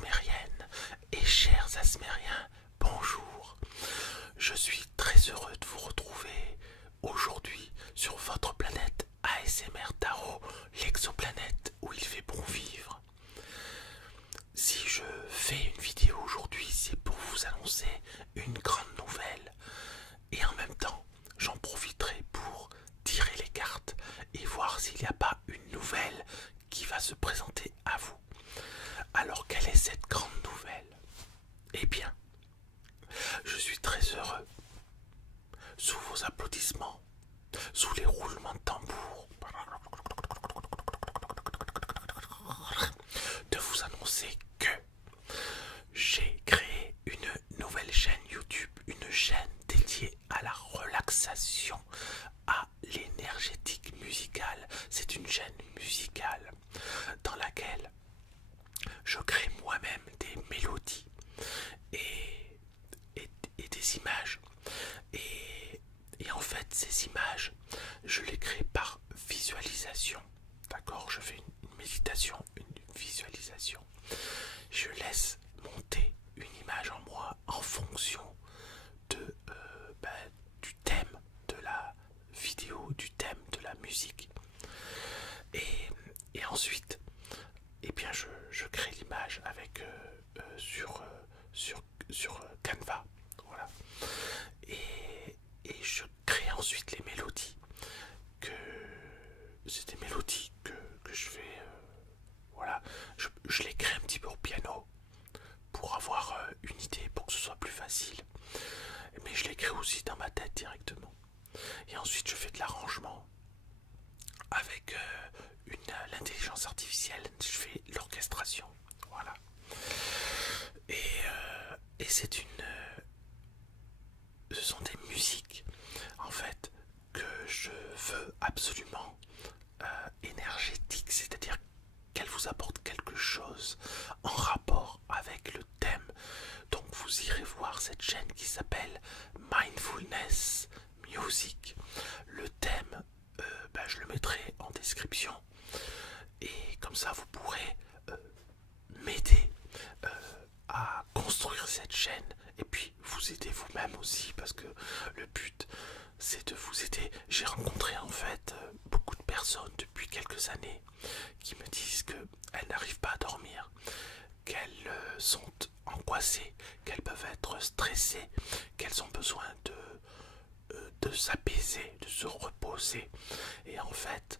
asmériennes et chers asmériens, bonjour. Je suis très heureux de vous retrouver aujourd'hui sur votre planète ASMR Tarot, l'exoplanète où il fait bon vivre. Si je fais une vidéo aujourd'hui, c'est pour vous annoncer une grande nouvelle et en même temps, j'en profiterai pour tirer les cartes et voir s'il n'y a pas une nouvelle qui va se présenter à vous. Alors quelle est cette grande nouvelle? Eh bien, je suis très heureux, sous vos applaudissements, sous les roulements de tambour, de vous annoncer que j'ai créé une nouvelle chaîne YouTube, une chaîne dédiée à la relaxation, à l'énergétique musicale. C'est une chaîne musicale dans laquelle je crée moi-même des mélodies et, et des images. Et en fait, ces images, je les crée par visualisation. D'accord? Je fais une méditation, une visualisation. Je laisse monter une image en moi en fonction de, du thème de la vidéo, du thème de la musique. Et ensuite, eh bien, je crée l'image avec sur Canva. Voilà. Et je crée ensuite les mélodies. C'est des mélodies que je fais. Voilà. Je les crée un petit peu au piano pour avoir une idée, pour que ce soit plus facile. Mais je les crée aussi dans ma tête directement. Et ensuite, je fais de l'arrangement avec l'intelligence artificielle. Je fais l'orchestration. Voilà. Et c'est ce sont des musiques en fait que je veux absolument énergétiques, c'est-à-dire qu'elles vous apportent quelque chose en rapport avec le thème. Donc vous irez voir cette chaîne qui s'appelle Mindfulness Music. Le thème, je le mettrai en description et comme ça vous pourrez m'aider à construire cette chaîne et puis vous aider vous-même aussi, parce que le but c'est de vous aider. J'ai rencontré en fait beaucoup de personnes depuis quelques années qui me disent qu'elles n'arrivent pas à dormir, qu'elles sont angoissées, qu'elles peuvent être stressées, qu'elles ont besoin de s'apaiser, de se reposer. Et en fait,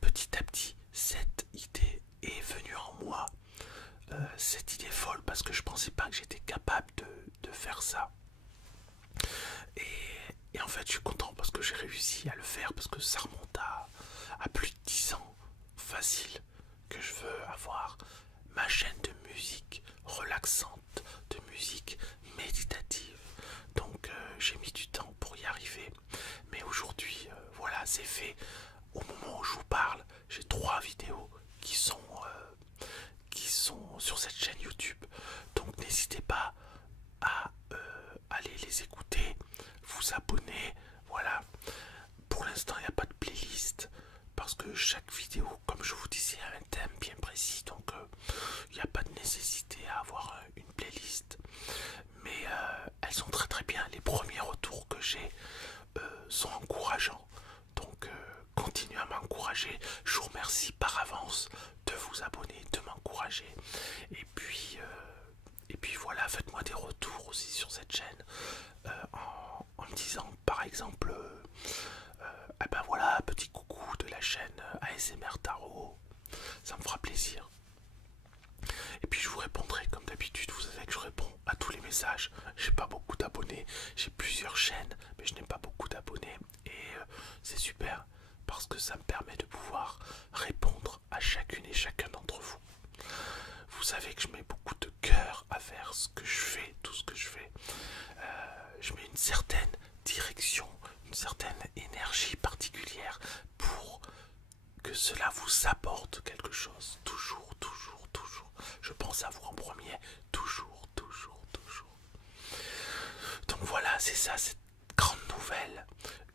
petit à petit, cette idée est venue en moi. Cette idée folle, parce que je pensais pas que j'étais capable de faire ça. Et en fait, je suis content parce que j'ai réussi à le faire, parce que ça remonte à plus de 10 ans facile que je veux avoir ma chaîne de musique relaxante, de musique méditative. Donc j'ai mis du temps pour y arriver, mais aujourd'hui voilà, c'est fait. Au moment où je vous parle, j'ai 3 vidéos qui sont sur cette chaîne YouTube, donc n'hésitez pas à aller les écouter, vous abonner. Voilà, pour l'instant il n'y a pas de playlist parce que chaque vidéo, comme je vous disais, a un thème bien précis, donc il n'y a pas de nécessité à avoir une playlist. Mais elles sont très très bien. Les premiers retours que j'ai sont encourageants, donc continuez à m'encourager. Je vous remercie par avance de vous abonner, de m'encourager. Et puis voilà, faites-moi des retours aussi sur cette chaîne en me disant par exemple ah ben voilà, petit coucou de la chaîne ASMR Tarot, ça me fera plaisir. Et puis je vous répondrai comme d'habitude. Vous savez que je réponds à tous les messages. J'ai pas beaucoup d'abonnés, j'ai plusieurs chaînes, mais je n'ai pas beaucoup d'abonnés. Et c'est super parce que ça me permet de pouvoir répondre à chacune et chacun d'entre vous. Vous savez que je mets beaucoup de cœur à faire ce que je fais, tout ce que je fais. Je mets une certaine direction, une certaine énergie particulière pour que cela vous apporte quelque chose. Toujours, toujours, toujours. Je pense à vous en premier. Toujours, toujours, toujours. Donc voilà, c'est ça, cette grande nouvelle.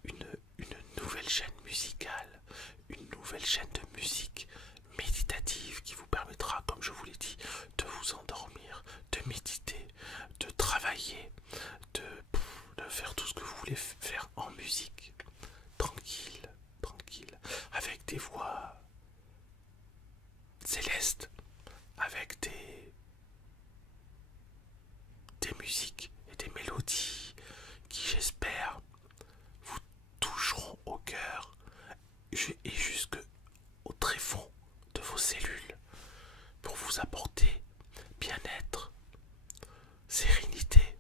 Une nouvelle chaîne musicale. Une nouvelle chaîne de musique méditative qui vous permettra, comme je vous l'ai dit, de vous endormir musiques et des mélodies qui, j'espère, vous toucheront au cœur et jusque au tréfonds de vos cellules pour vous apporter bien-être, sérénité,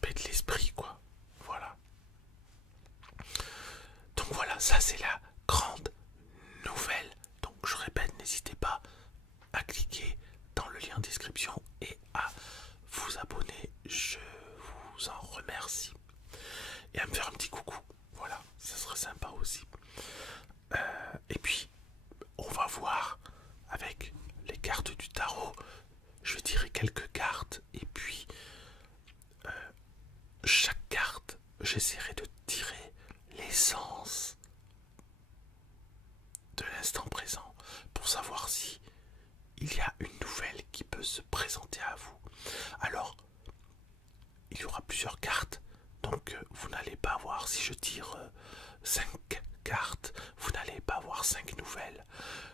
paix de l'esprit, quoi. Voilà. Donc voilà, ça c'est la grande nouvelle. Donc je répète, n'hésitez pas à cliquer dans le lien en description et à vous abonner. Je vous en remercie. Et à me faire un petit coucou. Voilà, ça serait sympa aussi. Et puis, on va voir avec les cartes du tarot. Je tirerai quelques cartes et puis chaque carte, j'essaierai de tirer l'essence de l'instant présent pour savoir si il y a une nouvelle qui peut se présenter à vous. Alors, il y aura plusieurs cartes, donc vous n'allez pas avoir, si je tire 5 cartes, vous n'allez pas avoir 5 nouvelles.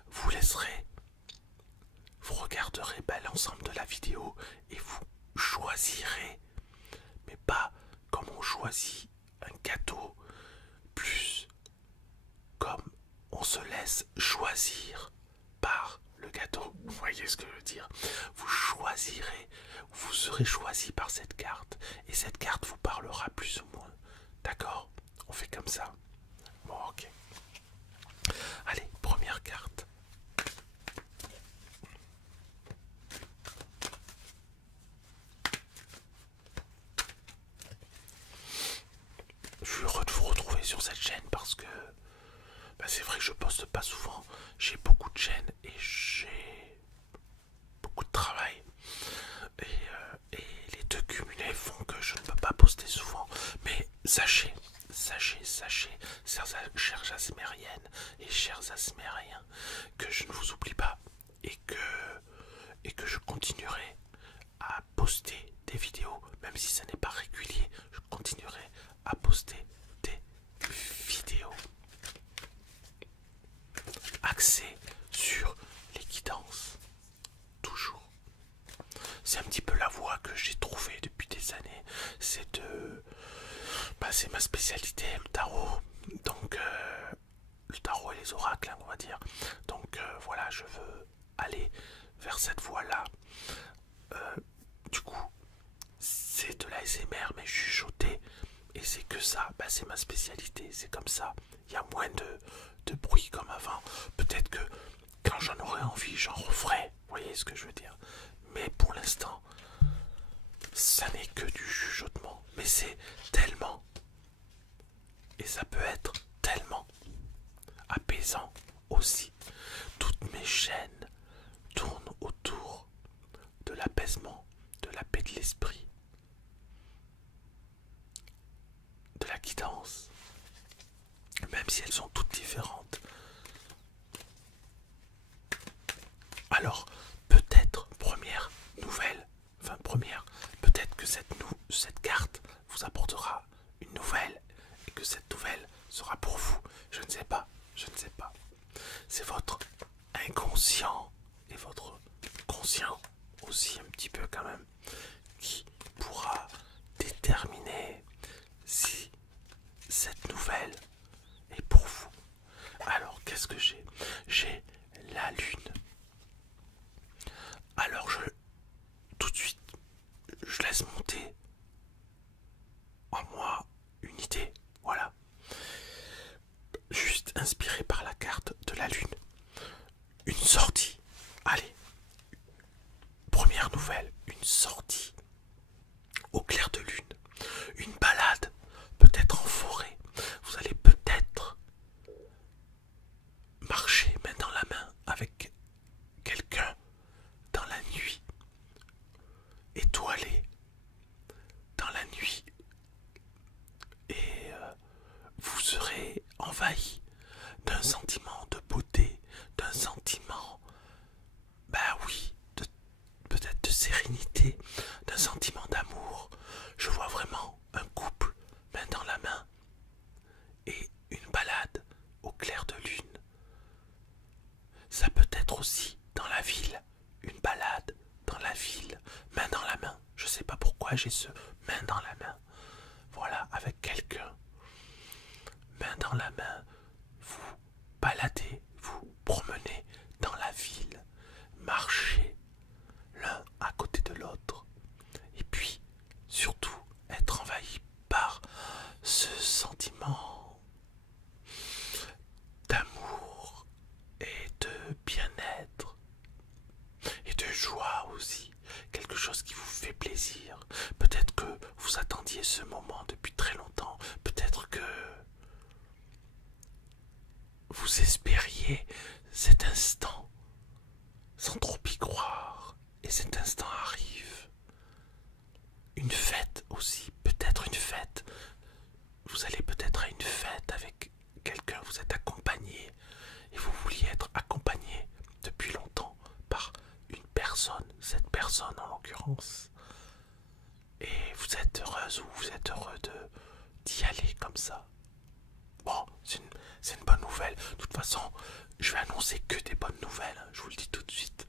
Vous laisserez, vous regarderez l'ensemble de la vidéo et vous choisirez, mais pas comme on choisit un gâteau, plus comme on se laisse choisir par le gâteau. Vous voyez ce que je veux dire? Vous choisirez, vous serez choisi par cette carte et cette carte vous parlera plus ou moins. D'accord? On fait comme ça. Bon, ok. Allez, première carte. Je suis heureux de vous retrouver sur cette chaîne parce que c'est vrai que je poste pas souvent. J'ai beaucoup de chaînes et j'ai beaucoup de travail. Et les deux cumulés font que je ne peux pas poster souvent. Mais sachez, chères Asmériennes et chers Asmériens, que je ne vous oublie pas et que je continuerai à poster des vidéos, même si ce n'est pas régulier, je continuerai à poster des vidéos axées sur les guidances, toujours. C'est un petit peu la voie que j'ai trouvée depuis des années, c'est c'est ma spécialité, le tarot, donc le tarot et les oracles, hein, on va dire. Donc voilà, je veux aller vers cette voie-là. Du coup, c'est de l'ASMR, mais chuchoté, et c'est que ça, c'est ma spécialité, c'est comme ça. Il y a moins de bruit comme avant. Peut-être que quand j'en aurai envie, j'en referai, vous voyez ce que je veux dire. Mais pour l'instant, ça n'est que du chuchotement. Mais c'est tellement, et ça peut être tellement apaisant aussi. Toutes mes chaînes tournent autour de l'apaisement, de la paix de l'esprit, de la guidance, même si elles sont toutes différentes. Alors, peut-être, première nouvelle, peut-être que cette carte vous apportera une nouvelle et que cette nouvelle sera pour vous. Je ne sais pas. C'est votre inconscient et votre conscient aussi un petit peu quand même qui pourra déterminer si cette nouvelle est pour vous. Alors, qu'est-ce que j'ai? J'ai la lune. Alors, tout de suite, je laisse monter en moi une idée. Voilà. Juste inspiré par la carte de la lune. Une sortie. Allez. Première nouvelle, une sortie au clair de lune. Une balade, peut-être en forêt. Vous allez peut-être marcher main dans la main avec quelqu'un dans la nuit, étoilé, dans la nuit, et vous serez envahi d'un sentiment de beauté, d'un sentiment, oui, peut-être de sérénité, d'un sentiment d'amour. Je vois vraiment un couple main dans la main et une balade au clair de lune. Ça peut être aussi dans la ville, une balade dans la ville, main dans pourquoi j'ai ce main dans la main. Voilà, avec quelqu'un, main dans la main, vous baladez, vous promenez dans la ville, marchez l'un à côté de l'autre, et puis surtout être envahi par ce sentiment d'amour et de bien-être et de joie aussi, quelque chose qui vous fait plaisir. Peut-être que vous attendiez ce moment depuis très longtemps, peut-être que vous espériez cet instant sans trop y croire, et cet instant arrive. Une fête aussi, peut-être une fête. Vous allez peut-être à une fête avec quelqu'un, vous êtes accompagné, et vous vouliez être accompagné depuis longtemps par une personne, cette personne en l'occurrence. Et vous êtes heureuse ou vous êtes heureux d'y aller comme ça. Bon, c'est une bonne nouvelle. De toute façon, je vais annoncer que des bonnes nouvelles, je vous le dis tout de suite.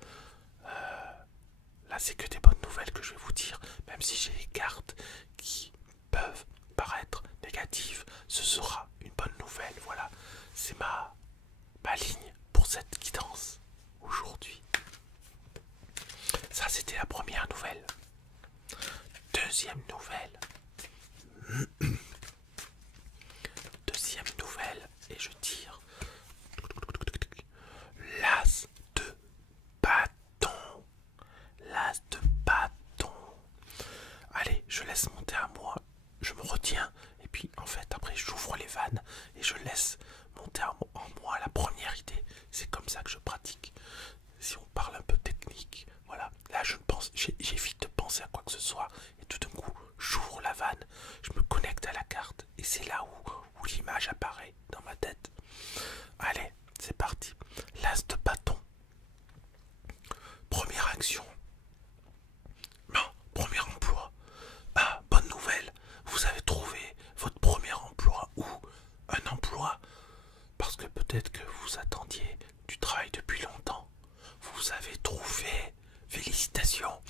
Là, c'est que des bonnes nouvelles que je vais vous dire, même si j'ai des cartes qui peuvent paraître négatives, ce sera une bonne nouvelle. Voilà, c'est ma ligne pour cette guidance aujourd'hui. Ça, c'était la première nouvelle. Deuxième nouvelle. Deuxième nouvelle, et je tire l'as de bâton. L'as de bâton. Allez, je laisse monter à moi. Je me retiens. Et puis, en fait, après, j'ouvre les vannes et je laisse monter en moi la première idée. C'est comme ça que je pratique. Si on parle un peu technique, voilà. Là, je pense, j'évite de penser à quoi que ce soit. Et tout d'un coup, j'ouvre la vanne. Je me connecte à la carte. Et c'est là où l'image apparaît dans ma tête. Allez, c'est parti. L'as de bâton. Première action. Non, premier emploi. Ah, bonne nouvelle. Vous avez trouvé votre premier emploi ou un emploi. Parce que peut-être que vous attendiez du travail depuis longtemps. Vous avez trouvé. Félicitations.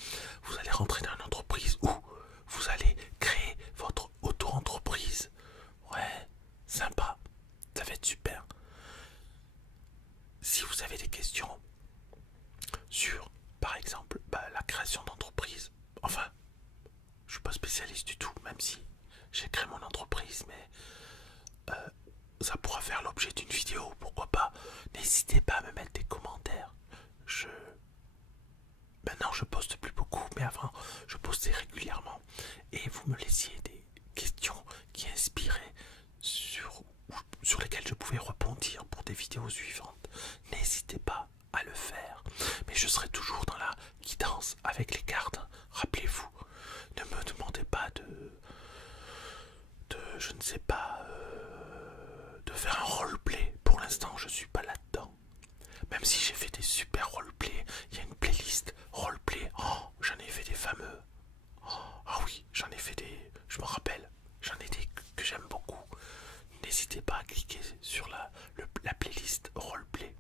Vous allez rentrer dans une entreprise ou vous allez créer votre auto-entreprise. Ouais, sympa. Ça va être super. Si vous avez des questions sur, par exemple, la création d'entreprise, enfin, je suis pas spécialiste du tout, même si j'ai créé mon entreprise, mais ça pourra faire l'objet d'une vidéo, pourquoi pas. N'hésitez pas à me mettre des commentaires. Maintenant, je poste plus beaucoup, mais avant, je postais régulièrement. Et vous me laissiez des questions qui inspiraient sur lesquelles je pouvais rebondir pour des vidéos suivantes. N'hésitez pas à le faire. Mais je serai toujours dans la guidance avec les cartes. Rappelez-vous, ne me demandez pas je ne sais pas, de faire un roleplay. Pour l'instant, je suis pas là-dedans. Même si j'ai fait des super roleplays, il y a une playlist roleplay. Oh, j'en ai fait des fameux. Oh, ah oui, j'en ai fait des. Je me rappelle, j'en ai des que j'aime beaucoup. N'hésitez pas à cliquer sur la playlist roleplay.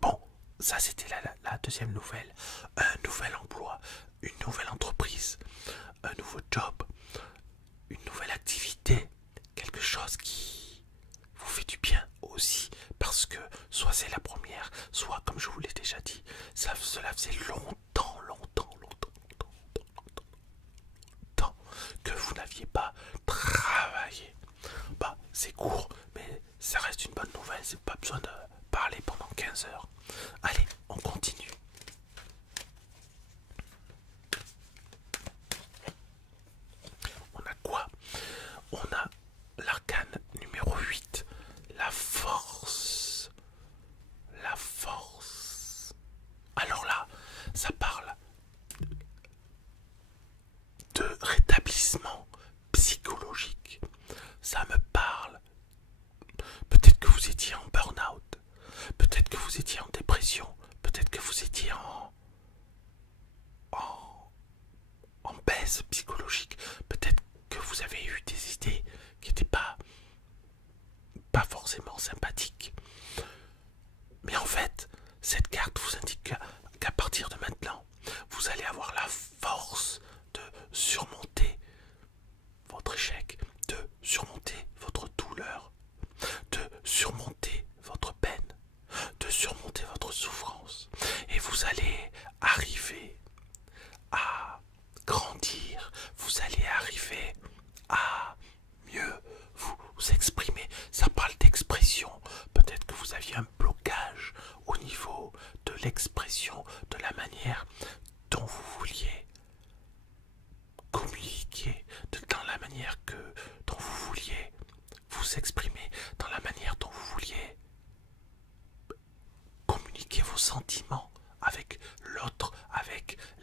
Bon, ça c'était la deuxième nouvelle. Un nouvel emploi, une nouvelle entreprise, un nouveau job, une nouvelle activité, quelque chose qui vous fait du bien aussi, parce que soit c'est la première, soit comme je vous l'ai déjà dit, cela faisait longtemps que vous n'aviez pas travaillé. Bah, c'est court, mais ça reste une bonne nouvelle, c'est pas besoin de parler pendant 15 heures. Allez, on continue. On a quoi? On a l'arcane numéro 8, la force. La force. Alors là, ça parle de rétablissement psychologique. Ça me parle. Peut-être que vous étiez en burn-out. Peut-être que vous étiez en dépression. Peut-être que vous étiez en baisse psychologique. Peut-être que vous avez eu des idées qui n'étaient pas forcément sympathiques. Mais en fait, cette carte vous indique qu'à partir de maintenant, vous allez avoir la force de surmonter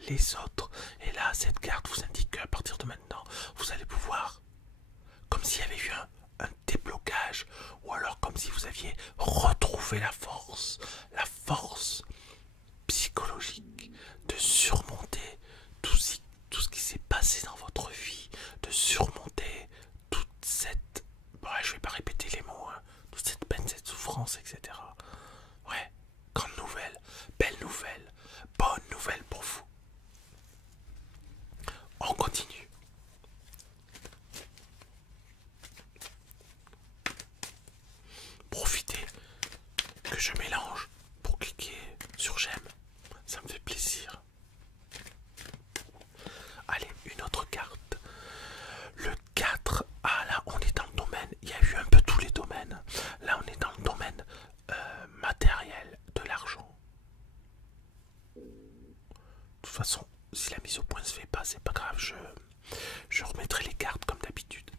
les autres. Et là, cette carte vous indique qu'à partir de maintenant, vous allez pouvoir, comme s'il y avait eu un déblocage, ou alors comme si vous aviez retrouvé la force psychologique de surmonter tout ce qui s'est passé dans votre vie, de surmonter toute cette... Bon, je vais pas répéter les mots, hein, toute cette peine, cette souffrance, etc. Ouais, grande nouvelle, belle nouvelle, bonne nouvelle pour vous. On continue. Profitez que je mélange pour cliquer sur j'aime. Ça me fait plaisir. Allez, une autre carte. Le 4. Ah là, on est dans le domaine. Il y a eu un peu tous les domaines. Là, on est dans le domaine matériel, de l'argent. De toute façon, si la mise au point se fait pas, c'est pas grave. Je remettrai les cartes comme d'habitude.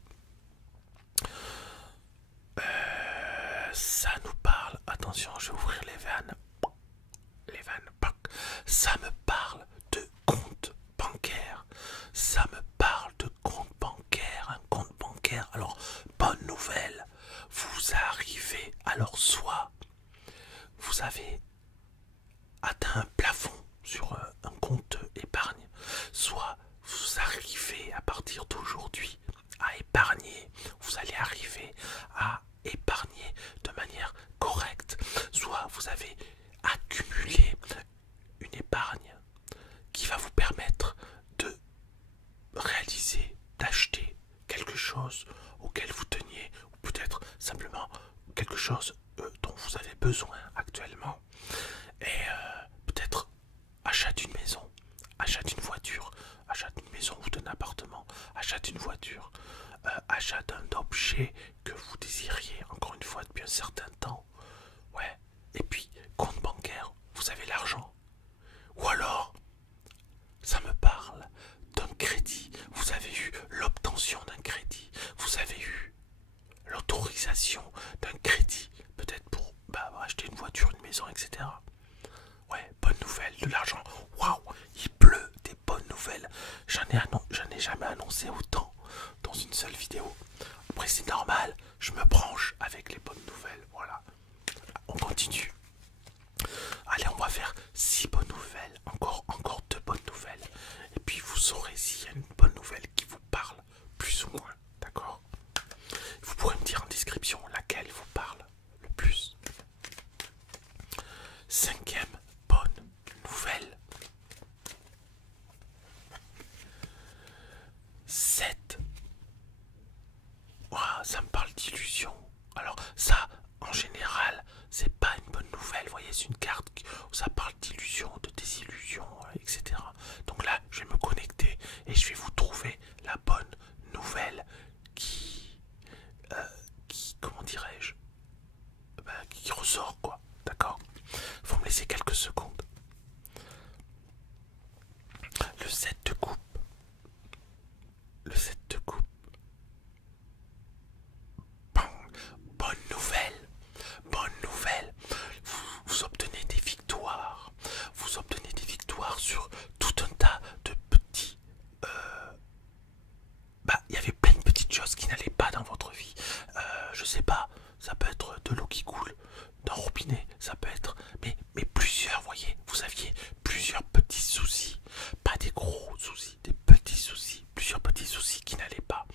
Ça nous parle. Attention, je vais ouvrir les vannes. Les vannes. Ça me parle de compte bancaire. Ça me parle de compte bancaire. Un compte bancaire. Alors, bonne nouvelle. Vous arrivez. Alors, soit vous avez atteint un plafond sur un compte épargne, soit vous arrivez à partir d'aujourd'hui à épargner. Vous allez arriver à épargner de manière correcte, soit vous avez accumulé une épargne qui va vous permettre de réaliser, d'acheter quelque chose auquel vous teniez, ou peut-être simplement quelque chose dont vous avez besoin actuellement, et peut-être achat d'une maison, achat d'une voiture, achat d'une maison ou d'un appartement, achat d'une voiture, achat d'un objet que vous désiriez encore une fois depuis un certain temps. Ouais. Et puis, compte bancaire, vous avez l'argent. Ou alors, ça me parle d'un crédit. Vous avez eu l'obtention d'un crédit. Vous avez eu l'autorisation d'un crédit. Peut-être pour acheter une voiture, une maison, etc. Ouais, bonne nouvelle, de l'argent. Waouh, il pleut des bonnes nouvelles. J'en ai jamais annoncé autant dans une seule vidéo. Après, c'est normal, je me branche avec les bonnes nouvelles. Voilà. On continue. Allez, on va faire 6 bonnes nouvelles. Encore 2 bonnes nouvelles. Et puis vous saurez s'il y a une bonne nouvelle qui vous parle, plus ou moins. D'accord? Vous pourrez me dire en description laquelle vous parle le plus. 5e bonne nouvelle. 7. Wow, ça me parle d'illusion. Alors ça, en général, c'est pas une bonne nouvelle. Vous voyez, c'est une carte où ça parle d'illusion, de désillusion, etc. Donc là, je vais me connecter et je vais vous trouver la bonne nouvelle qui comment dirais-je, qui ressort, quoi. D'accord? Faut me laisser quelques secondes. Le 7 de coupe. Le 7 de coupe. Bonne nouvelle. Bonne nouvelle. Vous obtenez des victoires. Vous obtenez des victoires sur tout un tas de petits... il y avait plein de petites choses qui n'allaient pas dans votre vie. Je sais pas, ça peut être de l'eau qui coule d'un robinet, ça peut être... Mais plusieurs, voyez, vous aviez plusieurs petits soucis. Pas des gros soucis, des petits soucis. Plusieurs petits soucis qui n'allaient pas.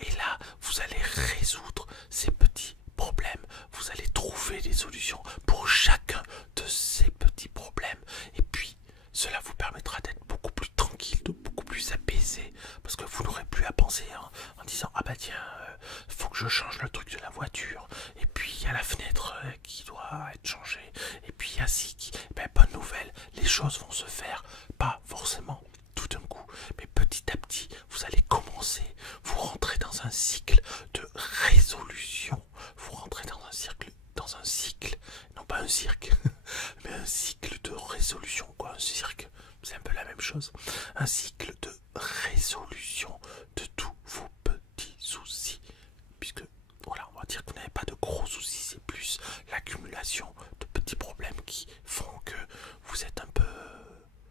Et là, vous allez résoudre ces petits problèmes. Vous allez trouver des solutions pour chacun de ces petits problèmes. Et puis, cela vous permettra d'être beaucoup plus tranquille, de beaucoup plus apaisé. Parce que vous n'aurez plus à penser en disant « Ah bah tiens, faut que je change le truc de la voiture. Et puis il y a la fenêtre qui doit être changée. Et puis il y a ci qui... » bonne nouvelle, les choses vont se faire, pas forcément tout d'un coup, mais petit à petit, vous allez commencer. Vous rentrez dans un cycle de résolution. Vous rentrez dans un cycle, non pas un cirque, mais un cycle de résolution, quoi. Un cirque, c'est un peu la même chose. Un cycle de résolution de tous vos petits soucis. Puisque, voilà, on va dire que vous n'avez pas de gros soucis, c'est plus l'accumulation de petits problèmes qui font que vous êtes un peu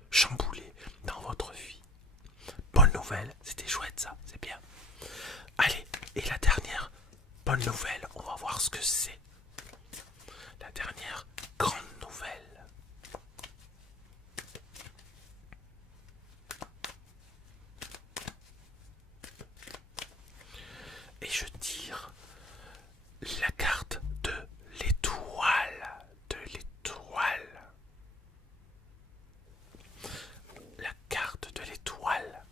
chamboulé dans nouvelle. C'était chouette ça, c'est bien. Allez, et la dernière bonne nouvelle, on va voir ce que c'est. La dernière grande nouvelle. Et je tire la carte de l'étoile. De l'étoile. La carte de l'étoile.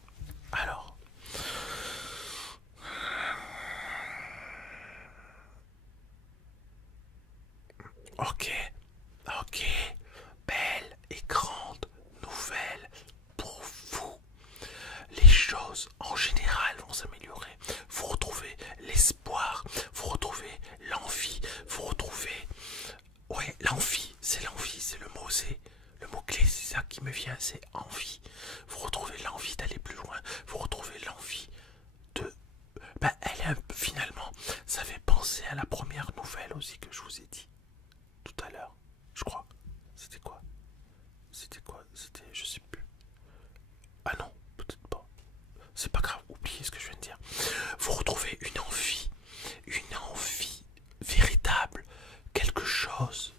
Alors. Ok. Ok. Belle et grande nouvelle pour vous. Les choses en général vont s'améliorer. Vous retrouvez l'espoir, vous retrouvez l'envie, vous retrouvez... Ouais, l'envie, c'est le mot, c'est le mot-clé, c'est ça qui me vient, c'est envie. Vous retrouvez l'envie d'aller plus loin, vous retrouvez l'envie de... Ben, elle est un peu, finalement, ça fait penser à la première nouvelle aussi que je vous ai dit tout à l'heure, je crois. C'était quoi? C'était, je sais plus. Ah non, peut-être pas. C'est pas grave, oubliez ce que je viens de dire. Vous retrouvez une envie véritable, quelque chose.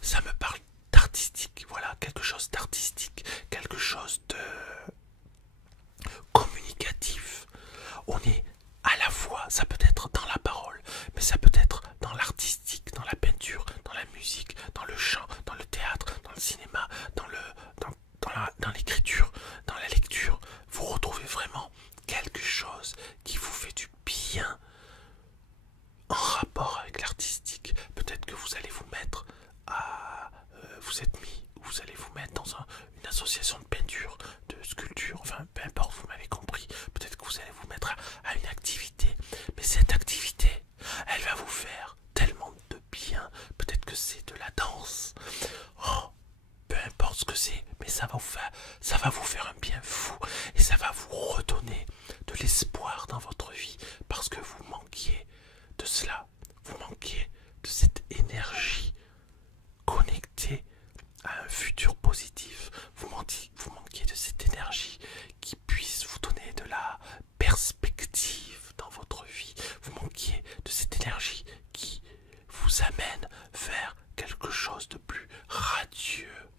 Ça me parle d'artistique, voilà, quelque chose d'artistique, quelque chose de communicatif. On est à la fois, ça peut être dans la parole, mais ça peut être dans l'artistique, dans la peinture, dans la musique, dans le chant, dans le théâtre, dans le cinéma, dans l'écriture, dans la lecture. Vous retrouvez vraiment quelque chose qui vous fait du bien en rapport avec l'artistique. Peut-être que vous allez vous mettre à... vous allez vous mettre dans une association de peinture, de sculpture, enfin peu importe, vous m'avez compris. Peut-être que vous allez vous mettre à une activité. Mais cette activité, elle va vous faire tellement de bien. Peut-être que c'est de la danse. Oh, peu importe ce que c'est, mais ça va vous faire un bien fou. Et ça va vous redonner de l'espoir dans votre vie. Parce que vous manquiez de cela. Vous manquiez de cette énergie connectée à un futur positif. Vous manquiez de cette énergie qui puisse vous donner de la perspective dans votre vie. Vous manquiez de cette énergie qui vous amène vers quelque chose de plus radieux.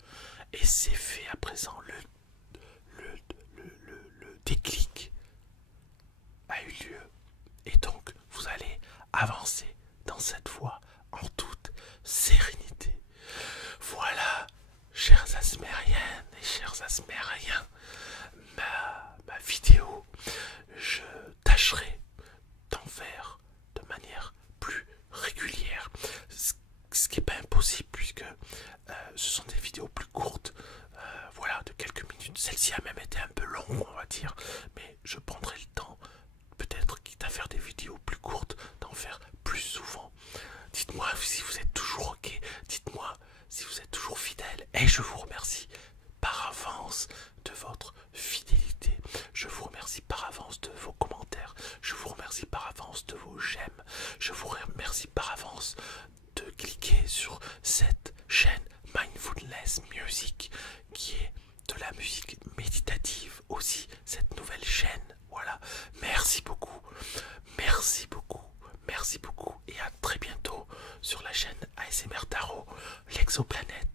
Et c'est fait à présent. Le déclic a eu lieu. Et donc, vous allez avancer dans cette voie en toute sérénité. Voilà, chers asmériennes et chers asmériens, ma vidéo, je tâcherai d'en faire de manière plus régulière. Ce qui n'est pas impossible puisque ce sont des vidéos plus courtes, voilà, de quelques minutes. Celle-ci a même été un peu longue, on va dire, mais je prendrai le temps, peut-être quitte à faire des vidéos plus courtes, d'en faire plus souvent. Dites-moi si vous êtes toujours ok, dites-moi si vous êtes toujours fidèle, et je vous remercie par avance de votre fidélité. Je vous remercie par avance de vos commentaires. Je vous remercie par avance de vos j'aime. Je vous remercie par avance de cliquer sur cette chaîne Mindfulness Music qui est de la musique méditative aussi, cette nouvelle chaîne. Voilà, merci beaucoup, merci beaucoup, merci beaucoup et à très bientôt sur la chaîne ASMR Tarot, l'exoplanète.